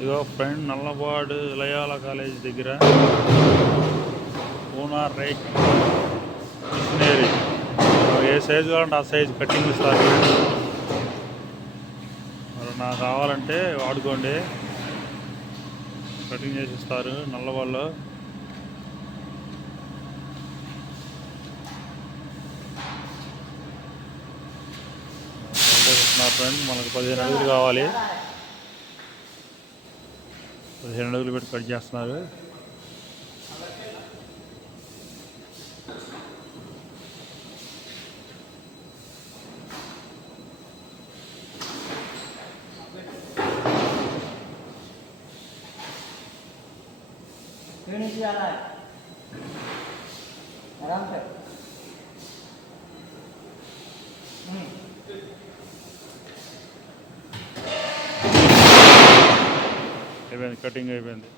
ఇగో friend Nallabadu లయాల college దగ్గర Poona rake machinery ఏ size కావాలంటే ఆ సైజు కటింగ్ ఇస్తారు. మరి నాకు కావాలంటే వాడుకోండి, కటింగ్ చేసి ఇస్తారు నల్లబాడులో. నా ఫ్రెండ్ మనకు 15 అడుగులు కావాలి, 15 అడుగులు పెట్టి కట్ చేస్తున్నారు. అయిపోయింది, కటింగ్ అయిపోయింది.